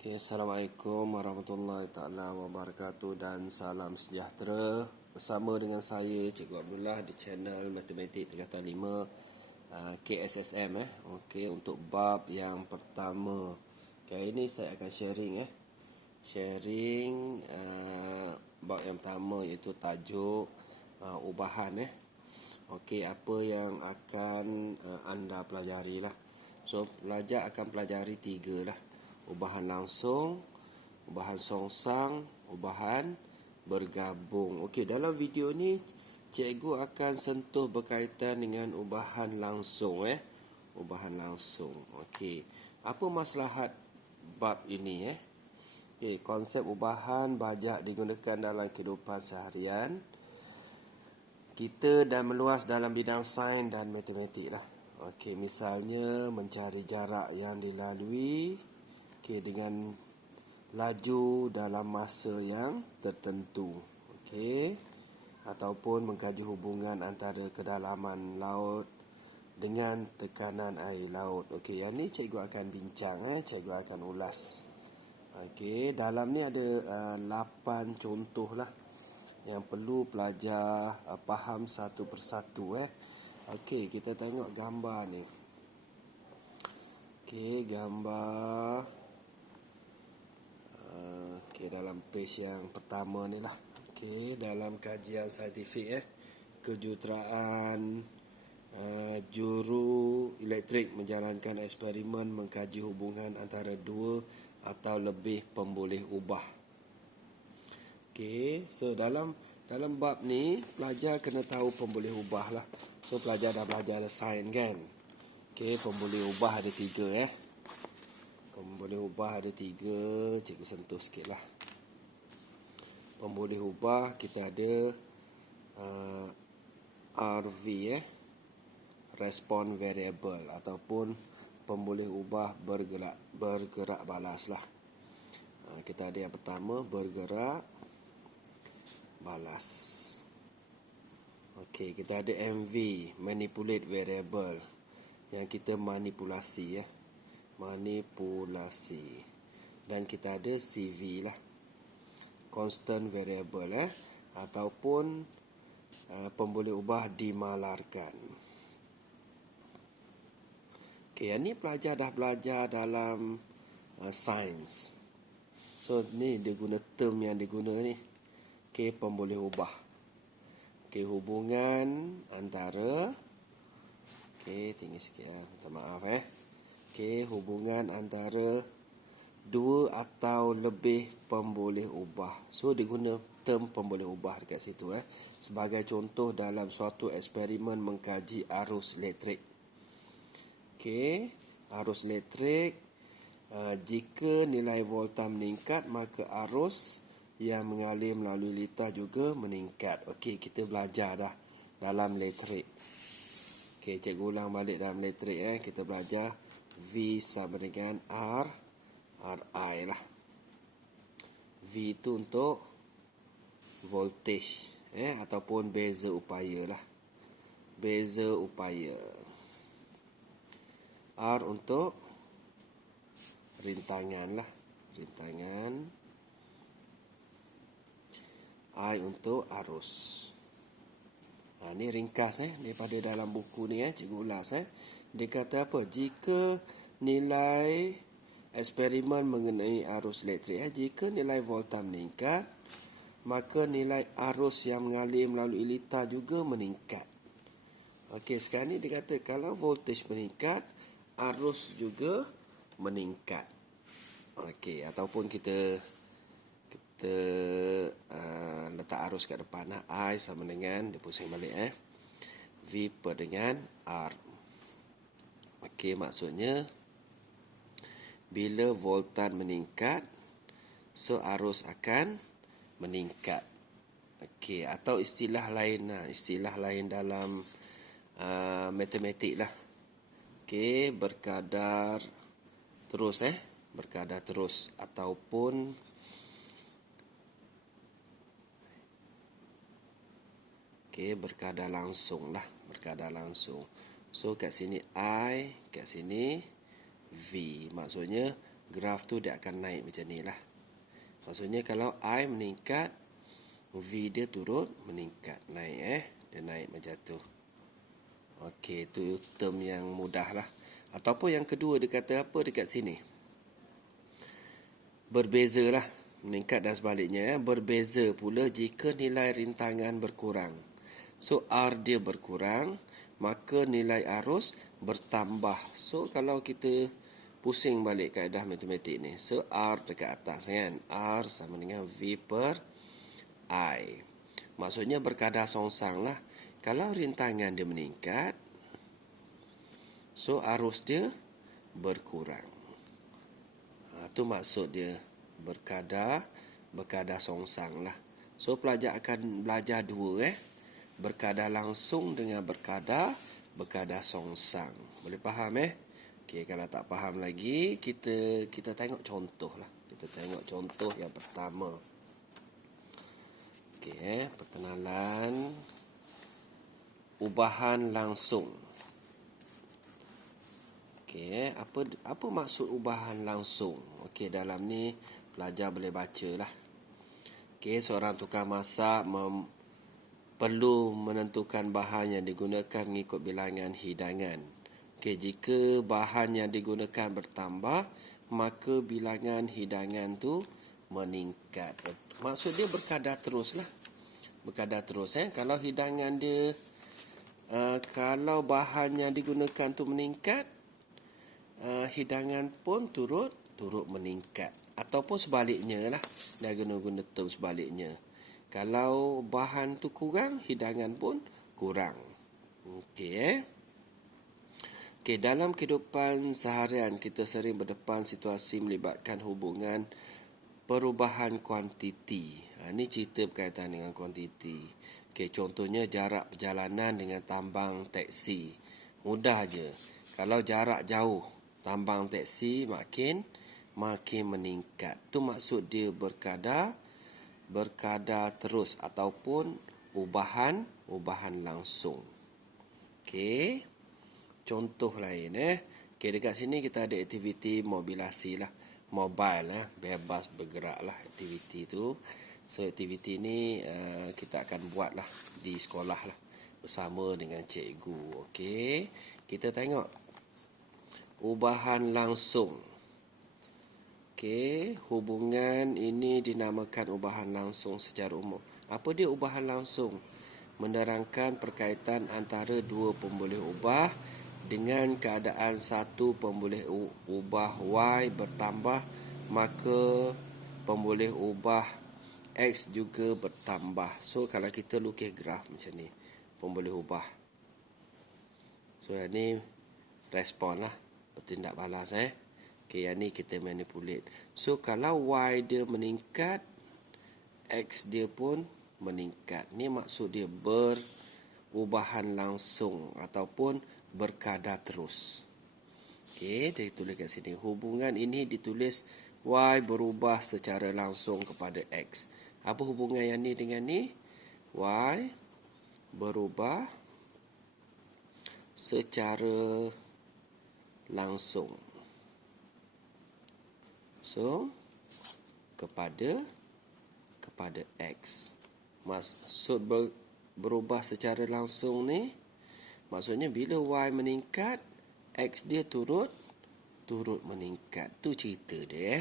Okay, Assalamualaikum warahmatullahi taala wabarakatuh dan salam sejahtera. Bersama dengan saya Cikgu Abdullah di channel Matematik Tingkatan 5 KSSM Okey, untuk bab yang pertama. Kali ini saya akan sharing bab yang pertama, iaitu tajuk ubahan Okey, apa yang akan anda pelajari lah. So, pelajar akan pelajari 3 lah. Ubahan langsung, ubahan songsang, ubahan bergabung. Okey, dalam video ni cikgu akan sentuh berkaitan dengan ubahan langsung Ubahan langsung. Okey, apa maslahat bab ini Okey, konsep ubahan banyak digunakan dalam kehidupan seharian kita dan meluas dalam bidang sains dan matematik lah. Okey, misalnya mencari jarak yang dilalui dengan laju dalam masa yang tertentu. Okey, ataupun mengkaji hubungan antara kedalaman laut dengan tekanan air laut. Okey, yang ni cikgu akan bincang cikgu akan ulas. Okey, dalam ni ada 8 contoh lah yang perlu pelajar faham satu persatu Okey, kita tengok gambar ni. Okey, gambar dalam page yang pertama ni lah. Okey, dalam kajian saintifik kejuruteraan juru elektrik menjalankan eksperimen mengkaji hubungan antara dua atau lebih pemboleh ubah. Okey, so dalam bab ni pelajar kena tahu pemboleh ubah lah. So pelajar dah belajar sains kan. Okey, pemboleh ubah ada 3 Pemboleh ubah ada 3, cikgu sentuh sikit lah. Pemboleh ubah kita ada RV Response Variable, ataupun pemboleh ubah bergerak balas lah. Kita ada yang pertama, bergerak balas. Okey, kita ada MV Manipulate Variable, yang kita manipulasi manipulasi. Dan kita ada CV lah, Constant Variable ataupun pemboleh ubah dimalarkan. Okey, yang ni pelajar dah belajar dalam sains. So ni dia guna term yang diguna ni. Okey, pemboleh ubah. Okey, hubungan antara tinggi sikit minta maaf Okey, hubungan antara dua atau lebih pemboleh ubah. So dia guna term pemboleh ubah dekat situ sebagai contoh dalam suatu eksperimen mengkaji arus elektrik. Okey, arus elektrik, jika nilai volta meningkat, maka arus yang mengalir melalui litar juga meningkat. Okey, kita belajar dah dalam elektrik. Okey, cikgu ulang balik dalam elektrik kita belajar V sama dengan RI lah. V itu untuk voltage ataupun beza upaya lah. Beza upaya. R untuk rintangan lah. Rintangan. I untuk arus. Ni ringkas daripada dalam buku ni cikgu ulas Dia kata apa? Jika nilai eksperimen mengenai arus elektrik jika nilai volta meningkat, maka nilai arus yang mengalir melalui litar juga meningkat. Okey, sekarang ni dia kata kalau voltage meningkat, arus juga meningkat. Okey, ataupun kita letak arus kat depan I sama dengan, dia pusing balik V per dengan R. Okey, maksudnya bila voltan meningkat, so arus akan meningkat. Okey, atau istilah lain dalam matematik lah. Okey, berkadar terus berkadar terus, ataupun berkadar langsung lah, berkadar langsung. So kat sini I, kat sini V. Maksudnya graf tu dia akan naik macam ni lah. Maksudnya kalau I meningkat, V dia turut meningkat, naik dia naik macam tu. Okey, itu term yang mudah lah. Ataupun yang kedua dia kata apa dekat sini? Berbeza lah, meningkat dan sebaliknya. Berbeza pula jika nilai rintangan berkurang. So R dia berkurang, maka nilai arus bertambah. So kalau kita pusing balik kaedah matematik ni, so R dekat atas kan, R sama dengan V per I. Maksudnya berkadar songsang lah. Kalau rintangan dia meningkat, so arus dia berkurang. Itu maksud dia berkadar songsang lah. So pelajar akan belajar dua berkadar langsung dengan berkadar songsang. Boleh faham Okey, kalau tak faham lagi, kita tengok contoh lah. Kita tengok contoh yang pertama. Okey, perkenalan ubahan langsung. Okey, apa maksud ubahan langsung? Okey, dalam ni pelajar boleh baca lah. Okey, seorang tukang masak perlu menentukan bahan yang digunakan mengikut bilangan hidangan. Okey, jika bahan yang digunakan bertambah, maka bilangan hidangan tu meningkat. Maksud dia berkadar terus lah. Berkadar terus Kalau hidangan dia, kalau bahan yang digunakan tu meningkat, hidangan pun turut meningkat. Ataupun sebaliknya lah, dia guna term sebaliknya. Kalau bahan tu kurang, hidangan pun kurang. Okey Okey, dalam kehidupan seharian kita sering berdepan situasi melibatkan hubungan perubahan kuantiti. Ini cerita berkaitan dengan kuantiti. Okey, contohnya jarak perjalanan dengan tambang teksi. Mudah je. Kalau jarak jauh, tambang teksi makin meningkat. Itu maksud dia berkadar terus ataupun ubahan langsung. Okey. Contoh lain Okey, dekat sini kita ada aktiviti mobilasi lah. Mobile bebas bergerak lah aktiviti tu. So aktiviti ni kita akan buat lah di sekolah lah bersama dengan cikgu. Okey, kita tengok ubahan langsung. Okey, hubungan ini dinamakan ubahan langsung secara umum. Apa dia ubahan langsung? Menerangkan perkaitan antara dua pemboleh ubah dengan keadaan satu pemboleh ubah Y bertambah, maka pemboleh ubah X juga bertambah. So kalau kita lukis graf macam ni, pemboleh ubah. So yang ni respon lah, bertindak balas Okey, yang ni kita manipulate. So kalau Y dia meningkat, X dia pun meningkat. Ni maksud dia berubahan langsung ataupun berkadar terus. Okey, dia tulis kat sini. Hubungan ini ditulis Y berubah secara langsung kepada X. Apa hubungan yang ni dengan ni? Y berubah secara langsung. So, kepada X. Maksud berubah secara langsung ni, maksudnya bila Y meningkat, X dia turut meningkat. Tu cerita dia.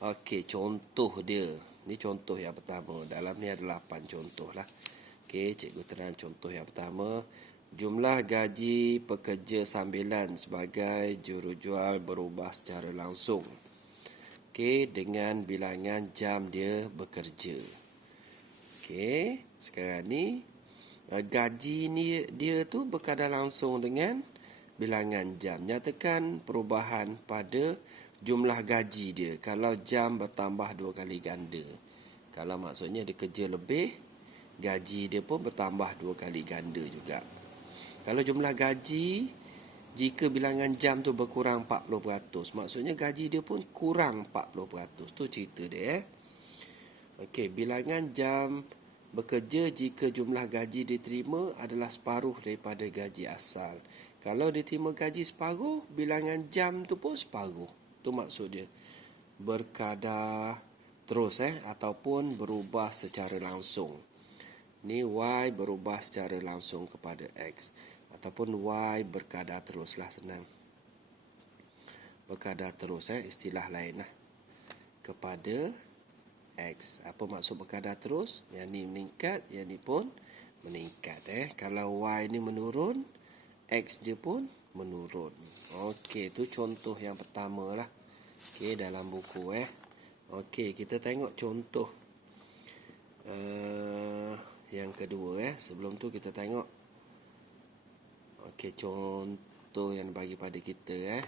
Okey, contoh dia. Ni contoh yang pertama. Dalam ni ada 8 contoh lah. Okey, cikgu terang contoh yang pertama. Jumlah gaji pekerja sambilan sebagai jurujual berubah secara langsung. Okey, dengan bilangan jam dia bekerja. Okey, sekarang ni gaji ni dia tu berkadar langsung dengan bilangan jam. Nyatakan perubahan pada jumlah gaji dia kalau jam bertambah 2 kali ganda. Kalau maksudnya dia kerja lebih, gaji dia pun bertambah 2 kali ganda juga. Kalau jumlah gaji, jika bilangan jam tu berkurang 40%, maksudnya gaji dia pun kurang 40%. Tu cerita dia Okey, bilangan jam bekerja jika jumlah gaji diterima adalah separuh daripada gaji asal. Kalau diterima gaji separuh, bilangan jam tu pun separuh. Tu maksud dia. Berkadar terus ataupun berubah secara langsung. Ni Y berubah secara langsung kepada X. Ataupun Y berkadar teruslah, senang. Berkadar terus istilah lain lah. Kepada X. Apa maksud berkadar terus? Yang ni meningkat, yang ni pun meningkat. Kalau Y ni menurun, X dia pun menurun. Okey, tu contoh yang pertama lah. Okey, dalam buku Okey, kita tengok contoh yang kedua Sebelum tu kita tengok okey, contoh yang bagi pada kita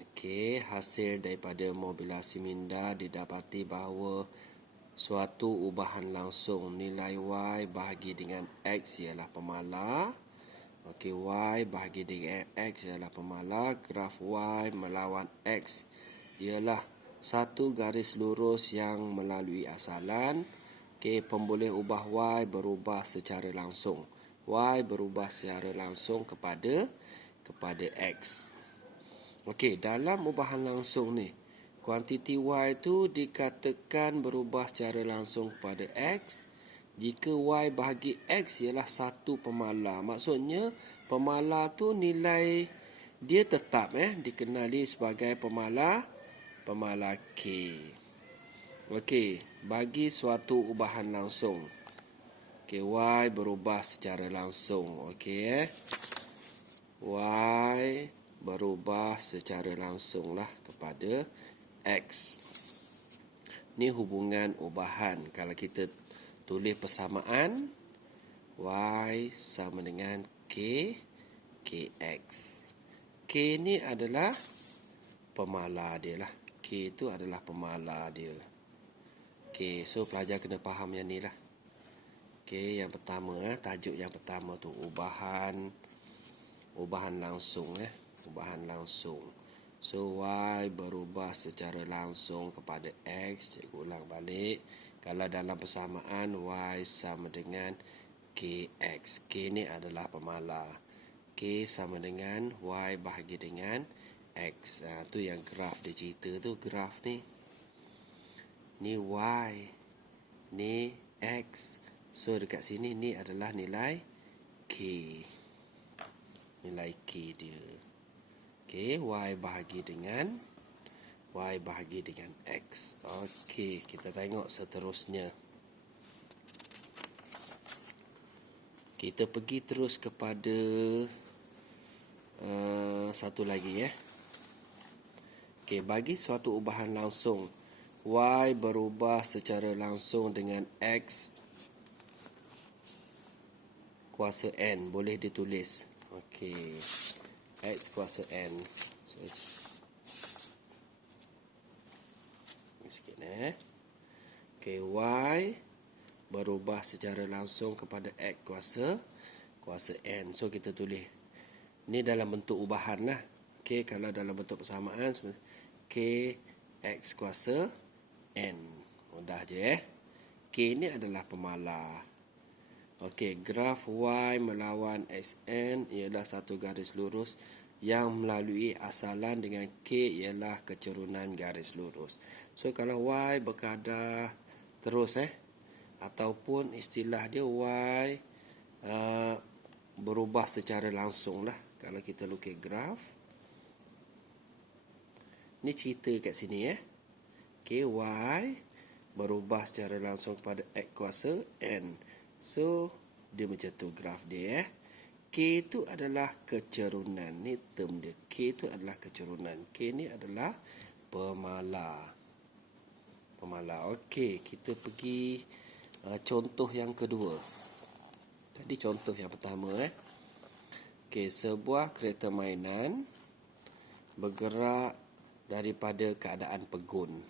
Okey, hasil daripada modulasi minda didapati bahawa suatu ubahan langsung nilai Y bahagi dengan X ialah pemala. Okey, Y bahagi dengan X ialah pemala. Graf Y melawan X ialah satu garis lurus yang melalui asalan. Okey, pemboleh ubah Y berubah secara langsung. Y berubah secara langsung kepada X. Okey, dalam ubahan langsung ni, kuantiti Y tu dikatakan berubah secara langsung kepada X jika Y bahagi X ialah satu pemala. Maksudnya, pemala tu nilai dia tetap dikenali sebagai pemala K. Okey, bagi suatu ubahan langsung. Okey, Y berubah secara langsung. Okey Y berubah secara langsung lah kepada X. Ni hubungan ubahan. Kalau kita tulis persamaan, Y sama dengan KX. K ni adalah pemala dia lah. K tu adalah pemala dia. Okey, so pelajar kena faham yang ni lah. Okey, yang pertama tajuk yang pertama tu ubahan langsung ubahan langsung. So Y berubah secara langsung kepada X. Cikgu ulang balik. Kalau dalam persamaan Y sama dengan KX. K ni adalah pemala. K sama dengan Y bahagi dengan X. Tu yang graf dia cerita tu, graf ni. Ni Y, ni X. So dekat sini ni adalah nilai K. Nilai K dia. Okey, Y bahagi dengan X. Okey, kita tengok seterusnya. Kita pergi terus kepada satu lagi Okey, bagi suatu ubahan langsung, Y berubah secara langsung dengan X kuasa N. Boleh ditulis. Okey, X kuasa N. Sikit Okey, Y berubah secara langsung kepada X kuasa N. So kita tulis. Ni dalam bentuk ubahan lah. Okey, kalau dalam bentuk persamaan, K X kuasa N. Mudah je K ni adalah pemala. Okey, graf Y melawan XN ialah satu garis lurus yang melalui asalan dengan K ialah kecerunan garis lurus. So kalau Y berkadar terus ataupun istilah dia Y berubah secara langsung lah. Kalau kita lukis graf, ni cerita kat sini K Y berubah secara langsung kepada X kuasa N. So dia macam tu graf dia K itu adalah kecerunan. Ni term dia. K itu adalah kecerunan. K ni adalah pemala. Okey, kita pergi contoh yang kedua. Tadi contoh yang pertama Okey, sebuah kereta mainan bergerak daripada keadaan pegun.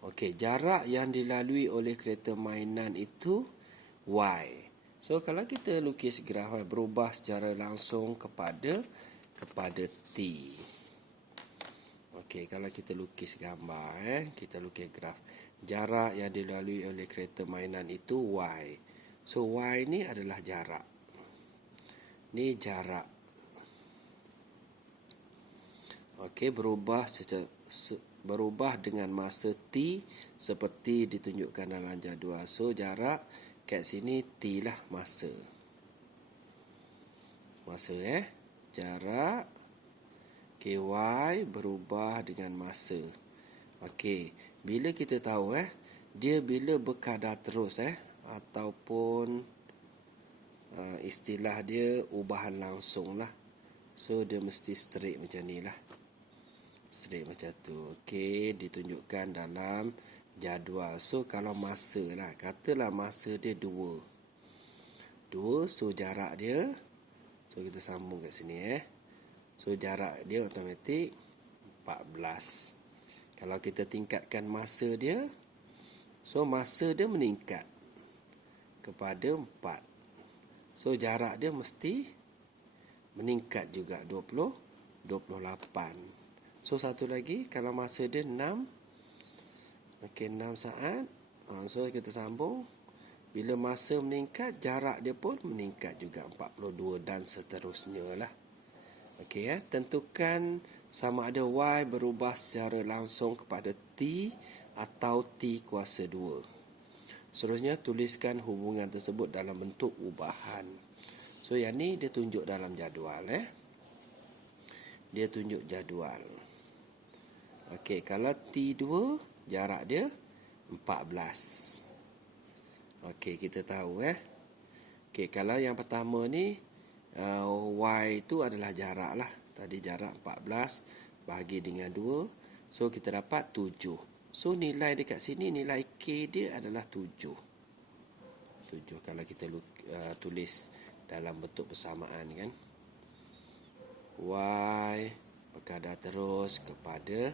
Okey, jarak yang dilalui oleh kereta mainan itu Y. So kalau kita lukis graf berubah secara langsung kepada T. Okey, kalau kita lukis gambar kita lukis graf. Jarak yang dilalui oleh kereta mainan itu Y. So Y ni adalah jarak. Ni jarak. Okey, berubah dengan masa T seperti ditunjukkan dalam jadual. So jarak kat sini T lah masa. Jarak KY berubah dengan masa. Okey, bila kita tahu dia bila berkadar terus ataupun istilah dia ubahan langsung lah. So dia mesti straight macam ni lah. Straight macam tu. Okey, ditunjukkan dalam jadual. So kalau masa lah, katalah masa dia 2. So jarak dia, so kita sambung kat sini So jarak dia automatik 14. Kalau kita tingkatkan masa dia, so masa dia meningkat kepada 4. So jarak dia mesti meningkat juga 28. So satu lagi, kalau masa dia 6, okey 6 saat. So kita sambung. Bila masa meningkat, jarak dia pun meningkat juga 42 dan seterusnya lah. Okey tentukan sama ada Y berubah secara langsung kepada T atau T kuasa 2. Seterusnya tuliskan hubungan tersebut dalam bentuk ubahan. So yang ni dia tunjuk dalam jadual Dia tunjuk jadual. Okey, kalau T2 jarak dia 14. Okey, kita tahu Okey, kalau yang pertama ni Y itu adalah jarak lah. Tadi jarak 14 bahagi dengan 2. So kita dapat 7. So nilai dekat sini, nilai K dia adalah 7 kalau kita tulis dalam bentuk persamaan kan. Y berkadar terus kepada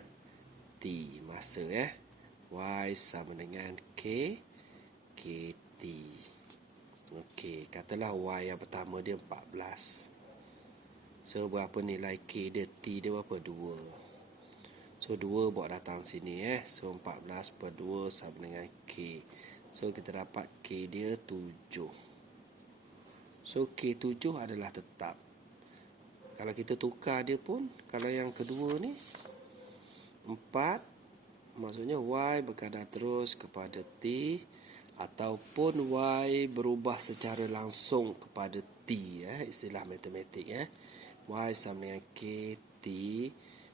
T masa Y sama dengan K KT. Okey, katalah Y yang pertama dia 14. So berapa nilai K dia? T dia berapa? 2. So 2 bawa datang sini So 14 per 2 sama dengan K. So kita dapat K dia 7. So K7 adalah tetap. Kalau kita tukar dia pun, kalau yang kedua ni 4, maksudnya Y berkadar terus kepada T, ataupun Y berubah secara langsung kepada T istilah matematik Y sama dengan K T.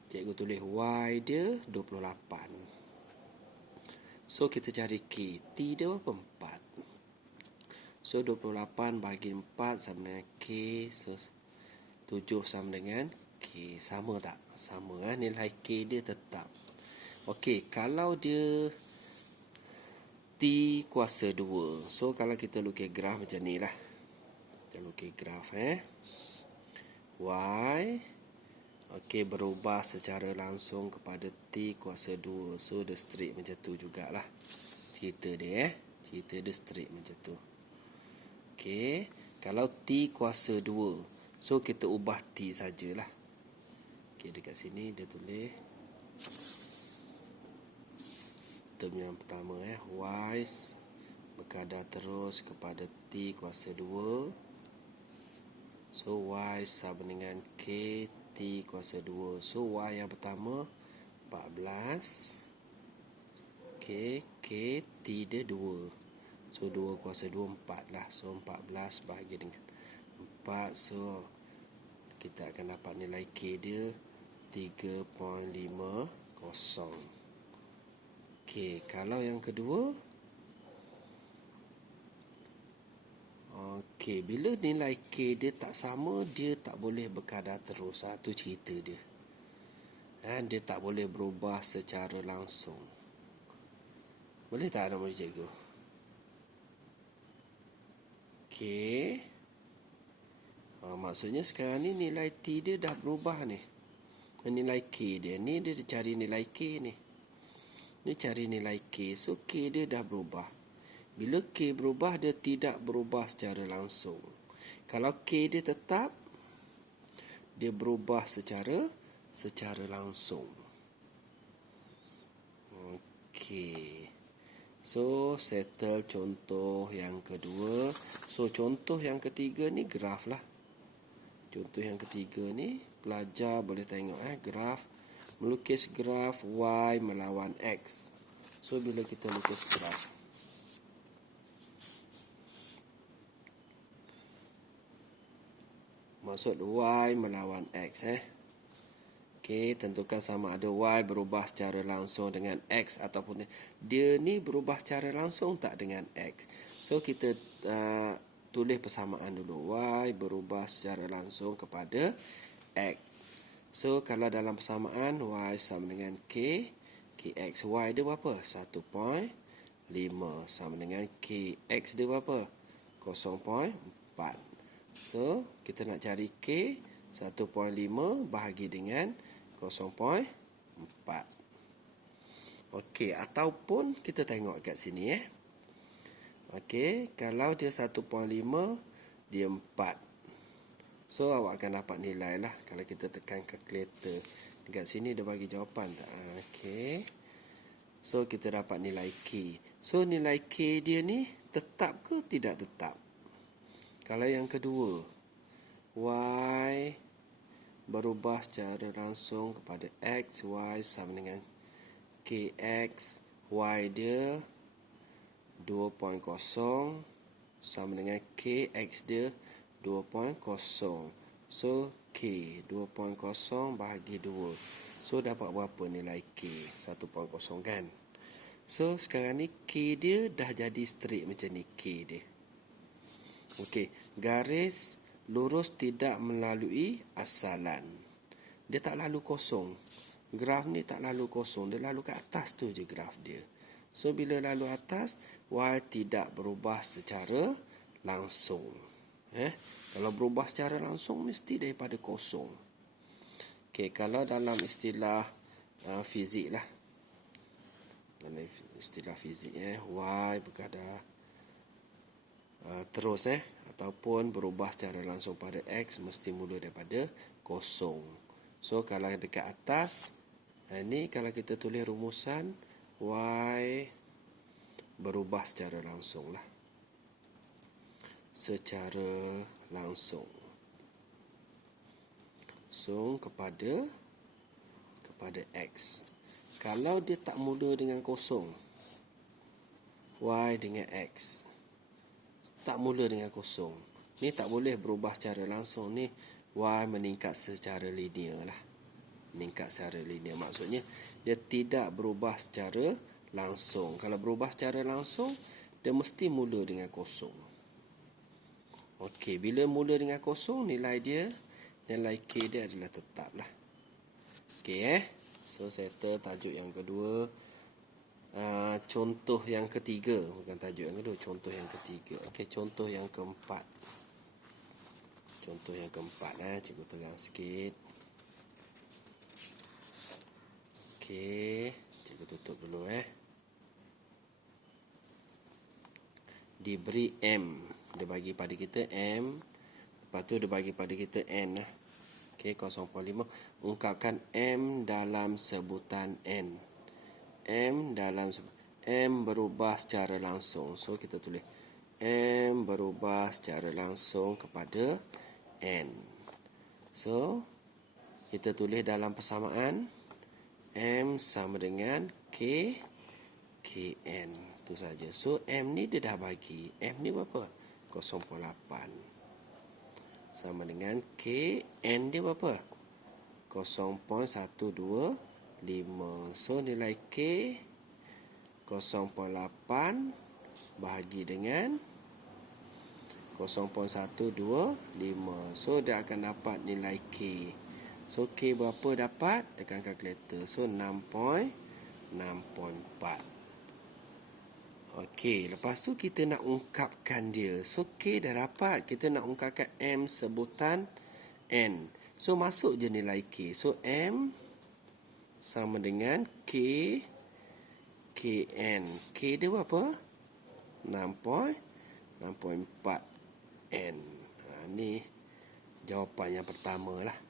Cikgu tulis Y dia 28. So kita cari K T dia berapa? 4. So 28 bagi 4 sama dengan K. So 7 sama dengan K. Sama tak? Sama nilai K dia tetap. Okey, kalau dia T kuasa 2. So kalau kita lukis graf macam ni lah. Kita lukis graf Y okey berubah secara langsung kepada T kuasa 2. So dia straight macam tu jugalah. Cerita dia cerita dia straight macam tu. Okey, kalau T kuasa 2, so kita ubah T sajalah. Okey, dekat sini dia tulis term yang pertama Y berkadar terus kepada T kuasa 2. So Y sama dengan K T kuasa 2. So Y yang pertama 14. Okey, K T dia 2. So 2 kuasa 2 4 lah. So 14 bahagi dengan 4. So kita akan dapat nilai K dia 3.50. Okey, kalau yang kedua, okey, bila nilai K dia tak sama, dia tak boleh berkadar terus. Itu cerita dia. Dia tak boleh berubah secara langsung. Boleh tak nak boleh cikgu? Okey. Maksudnya sekarang ni nilai T dia dah berubah ni. Nilai K dia. Ni dia cari nilai K ni. Ni cari nilai K. So K dia dah berubah. Bila K berubah, dia tidak berubah secara langsung. Kalau K dia tetap, dia berubah secara langsung. Okey. So settle contoh yang kedua. So contoh yang ketiga ni graf lah. Contoh yang ketiga ni pelajar boleh tengok graf melukis graf Y melawan X. So, bila kita lukis graf, maksud Y melawan X. Okey, tentukan sama ada Y berubah secara langsung dengan X ataupun dia ni berubah secara langsung tak dengan X. So, kita tulis persamaan dulu. Y berubah secara langsung kepada X. So, kalau dalam persamaan Y sama dengan K, KX Y dia berapa? 1.5 sama dengan KX dia berapa? 0.4. So, kita nak cari K, 1.5 bahagi dengan 0.4. Okey, ataupun kita tengok kat sini Okey, kalau dia 1.5, dia 4. So, awak akan dapat nilai lah kalau kita tekan kalkulator. Dekat sini dia bagi jawapan tak? Okey. So, kita dapat nilai K. So, nilai K dia ni tetap ke tidak tetap? Kalau yang kedua, Y berubah secara langsung kepada X, Y sama dengan KX, Y dia 2.0 sama dengan KX dia 2.0. So, K 2.0 bahagi 2. So, dapat berapa nilai K? 1.0 kan? So, sekarang ni K dia dah jadi straight macam ni K dia. Okey, garis lurus tidak melalui asalan. Dia tak lalu kosong. Graf ni tak lalu kosong. Dia lalu ke atas tu je graf dia. So, bila lalu atas, Y tidak berubah secara langsung. Kalau berubah secara langsung, mesti daripada kosong. Okey, kalau dalam istilah fizik lah. Dalam istilah fizik, Y berkadar terus ataupun berubah secara langsung pada X mesti mula daripada kosong. So, kalau dekat atas, ni kalau kita tulis rumusan, Y berubah secara langsung lah. Secara langsung. So, kepada X. Kalau dia tak mula dengan kosong, Y dengan X tak mula dengan kosong, ni tak boleh berubah secara langsung. Ni Y meningkat secara linear lah. Meningkat secara linear maksudnya dia tidak berubah secara langsung. Kalau berubah secara langsung, dia mesti mula dengan kosong. Okey, bila mula dengan kosong, nilai K dia adalah tetap lah. Okey So, settle tajuk yang kedua. Contoh yang ketiga, bukan tajuk yang kedua, contoh yang ketiga. Okey, contoh yang keempat. Contoh yang keempat cikgu terang sikit. Okey, cikgu tutup dulu Diberi M, dia bagi pada kita M, lepas tu dia bagi pada kita N Okey, 0.5. Ungkapkan M dalam sebutan N. M berubah secara langsung. So, kita tulis M berubah secara langsung kepada N. So, kita tulis dalam persamaan M sama dengan KN. Itu saja. So, M ni dia dah bagi. M ni berapa? 0.8. Sama dengan KN dia berapa? 0.125. So, nilai K 0.8 bahagi dengan 0.125. So, dia akan dapat nilai K. So, K berapa dapat? Tekan kalkulator. So, 6.4. Okey, lepas tu kita nak ungkapkan dia. So, K dah dapat. Kita nak ungkapkan M sebutan N. So, masuk je nilai K. So, M sama dengan KN. K dia berapa? 6.4 N. Ni jawapan yang pertama lah.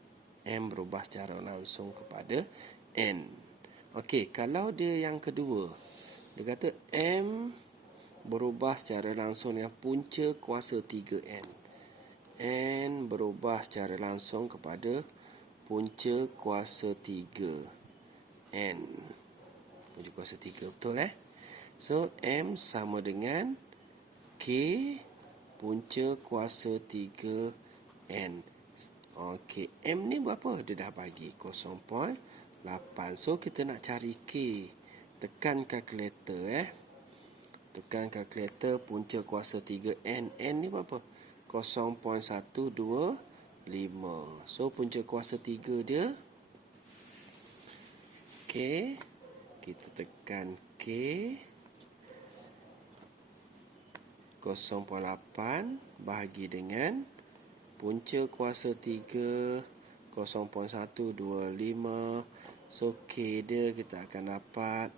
M berubah secara langsung kepada N. Okey, kalau dia yang kedua, dia kata M berubah secara langsung dengan punca kuasa 3N. N berubah secara langsung kepada punca kuasa 3. N. Punca kuasa 3, betul So, M sama dengan K punca kuasa 3N. Okey, M ni berapa? Dia dah bagi 0.8. So, kita nak cari K. Tekan kalkulator Tekan kalkulator punca kuasa 3N. N ni berapa? 0.125. So, punca kuasa 3 dia K. Kita tekan K 0.8 bahagi dengan punca kuasa 3 0.125. So K dia kita akan dapat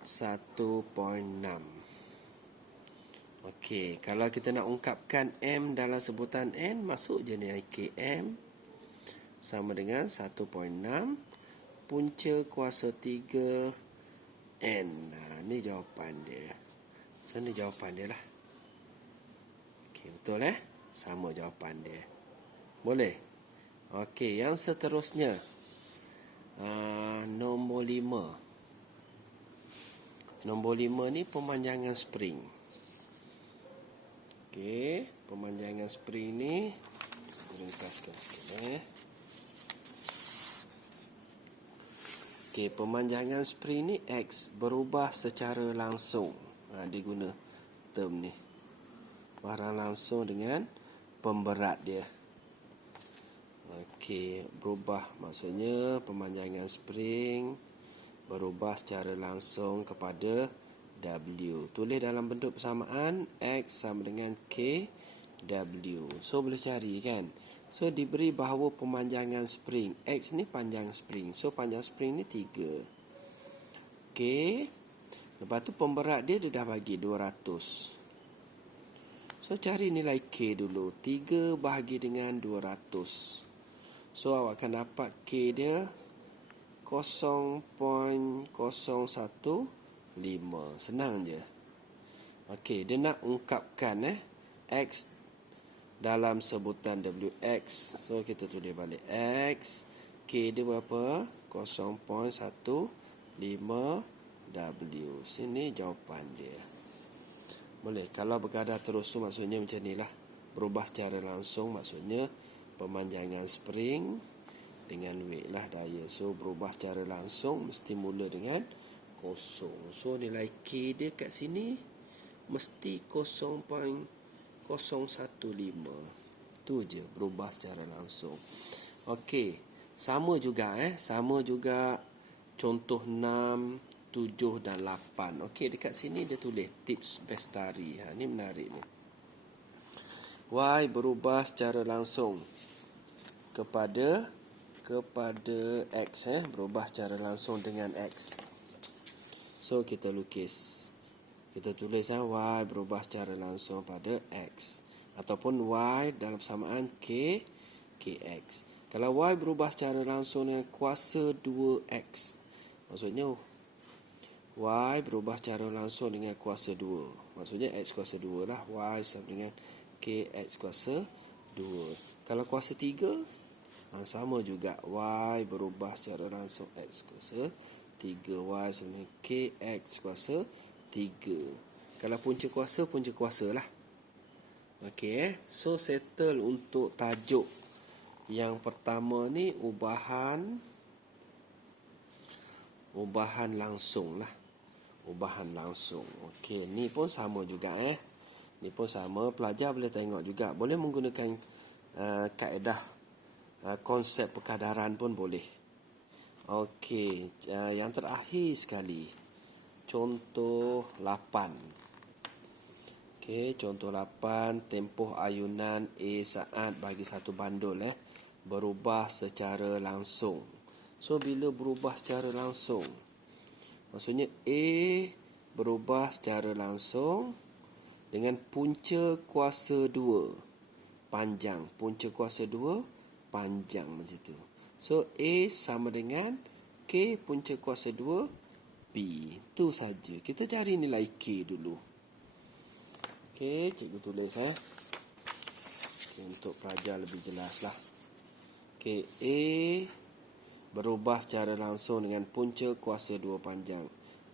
1.6. Okey, kalau kita nak ungkapkan M dalam sebutan N, masuk je nilai KM sama dengan 1.6 punca kuasa 3N. Nah, ni jawapan dia. So ni jawapan dia lah. Betul Sama jawapan dia. Boleh? Okey, yang seterusnya. Nombor 5. Nombor 5 ni pemanjangan spring. Okey, pemanjangan spring ni ringkaskan sikit Okey, pemanjangan spring ni X berubah secara langsung. Dia guna term ni. Barang langsung dengan pemberat dia. Okey, berubah maksudnya pemanjangan spring berubah secara langsung kepada W. Tulis dalam bentuk persamaan X sama dengan K W. So boleh cari kan. So diberi bahawa pemanjangan spring X ni panjang spring. So panjang spring ni 3. Okey. Lepas tu pemberat dia dah bagi 200. So, cari nilai K dulu. 3 bahagi dengan 200. So, awak akan dapat K dia 0.015. Senang je. Okey, dia nak ungkapkan X dalam sebutan WX. So, kita tulis balik X. K dia berapa? 0.15W. Sini jawapan dia. Boleh. Kalau bergadar terus tu maksudnya macam ni lah. Berubah secara langsung maksudnya pemanjangan spring dengan weight lah daya. So berubah secara langsung mesti mula dengan kosong. So nilai K dia kat sini mesti 0.015. Tu je berubah secara langsung. Okey. Sama juga Sama juga contoh 6, 7 dan 8. Okey, dekat sini dia tulis tips Bestari. Ni menarik ni. Y berubah secara langsung kepada X. Berubah secara langsung dengan X. So, kita lukis. Kita tulis Y berubah secara langsung pada X. Ataupun Y dalam persamaan K, KX. Kalau Y berubah secara langsung dengan kuasa 2X. Maksudnya Y berubah secara langsung dengan kuasa 2. Maksudnya X kuasa 2 lah. Y sama dengan KX kuasa 2. Kalau kuasa 3, sama juga. Y berubah secara langsung X kuasa 3. Y sama dengan KX kuasa 3. Kalau punca kuasa lah. Okey So, settle untuk tajuk yang pertama ni ubahan langsung lah. Ubahan langsung. Okey, ni pun sama juga Ni pun sama, pelajar boleh tengok juga. Boleh menggunakan kaedah konsep perkadaran pun boleh. Okey, yang terakhir sekali. Contoh 8. Okey, contoh 8, tempoh ayunan A saat bagi satu bandul berubah secara langsung. So, bila berubah secara langsung, maksudnya A berubah secara langsung dengan punca kuasa 2 panjang. Punca kuasa 2 panjang macam tu. So, A sama dengan K punca kuasa 2 B. Itu saja. Kita cari nilai K dulu. Okey, cikgu tulis Okay, untuk pelajar lebih jelas lah. Okey, A berubah secara langsung dengan punca kuasa 2 panjang.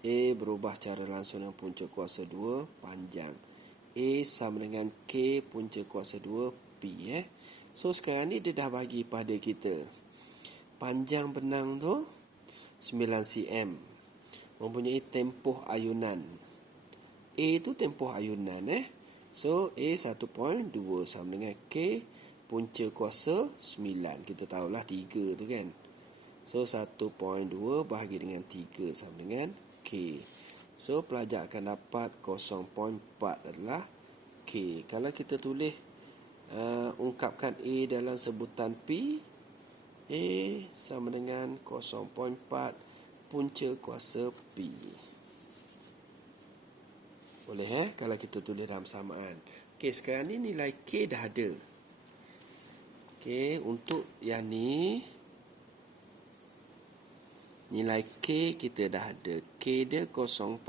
A berubah secara langsung dengan punca kuasa 2 panjang. A sama dengan K punca kuasa 2 P. So sekarang ni dia dah bagi pada kita panjang benang tu 9 cm, mempunyai tempoh ayunan. A tu tempoh ayunan. So A 1.2 sama dengan K punca kuasa 9. Kita tahulah 3 tu kan. So 1.2 bahagi dengan 3 sama dengan K. So pelajar akan dapat 0.4 adalah K. Kalau kita tulis ungkapkan A dalam sebutan P, A sama dengan 0.4 punca kuasa P. Boleh kalau kita tulis dalam samaan. Okey, sekarang ni nilai K dah ada. Okey, untuk yang ni nilai K kita dah ada. K dia 0.4.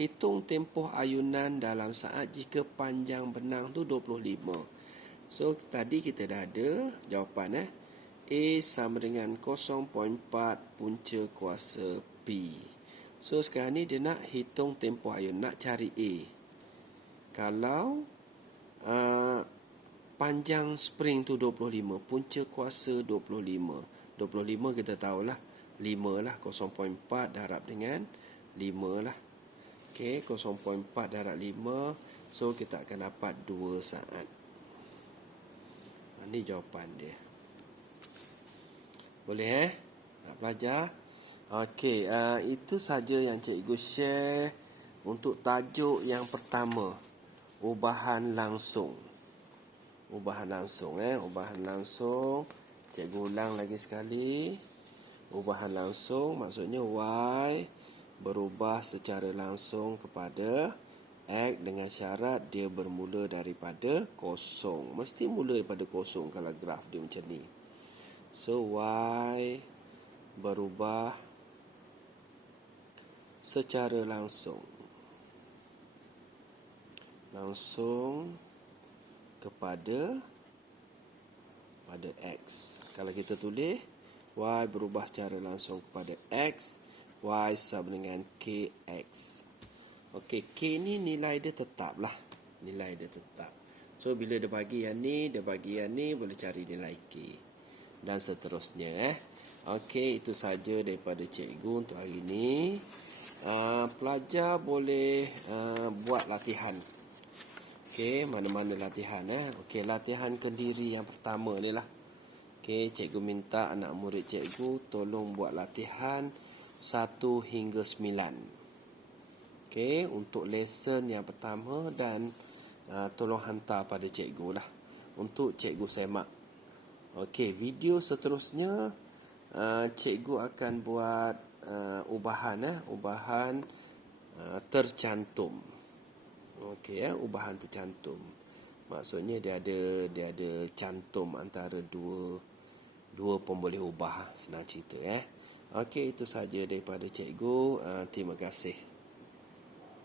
Hitung tempoh ayunan dalam saat jika panjang benang tu 25. So tadi kita dah ada jawapan. A sama dengan 0.4 punca kuasa P. So sekarang ni dia nak hitung tempoh ayunan, nak cari A. Kalau panjang spring tu 25, punca kuasa 25. 25 kita tahulah 5 lah, 0.4 darab dengan 5 lah. Okey, 0.4 darab 5. So kita akan dapat 2 saat. Ini jawapan dia. Boleh nak belajar? Okey, itu saja yang cikgu share untuk tajuk yang pertama, ubahan langsung. Ubahan langsung. Ubahan langsung. Cikgu ulang lagi sekali. Ubahan langsung maksudnya Y berubah secara langsung kepada X dengan syarat dia bermula daripada kosong. Mesti mula daripada kosong kalau graf dia macam ni. So Y berubah secara langsung kepada X. Kalau kita tulis Y berubah secara langsung kepada X, Y sama dengan KX. Okey, K ni nilai dia tetap lah. Nilai dia tetap. So bila dia bagi yang ni, dia bagi yang ni, boleh cari nilai K. Dan seterusnya. Okey, itu saja daripada cikgu untuk hari ini. Pelajar boleh buat latihan. Okey, mana-mana latihan. Okey, latihan kendiri yang pertama ni lah. Okey, cikgu minta anak murid cikgu tolong buat latihan 1 hingga 9. Okey, untuk lesson yang pertama dan tolong hantar pada cikgu lah untuk cikgu semak. Okey, video seterusnya cikgu akan buat ubahan tercantum. Okey, ubahan tercantum. Maksudnya dia ada cantum antara dua pemboleh ubah, senang cerita. Okey, itu saja daripada cikgu. Terima kasih.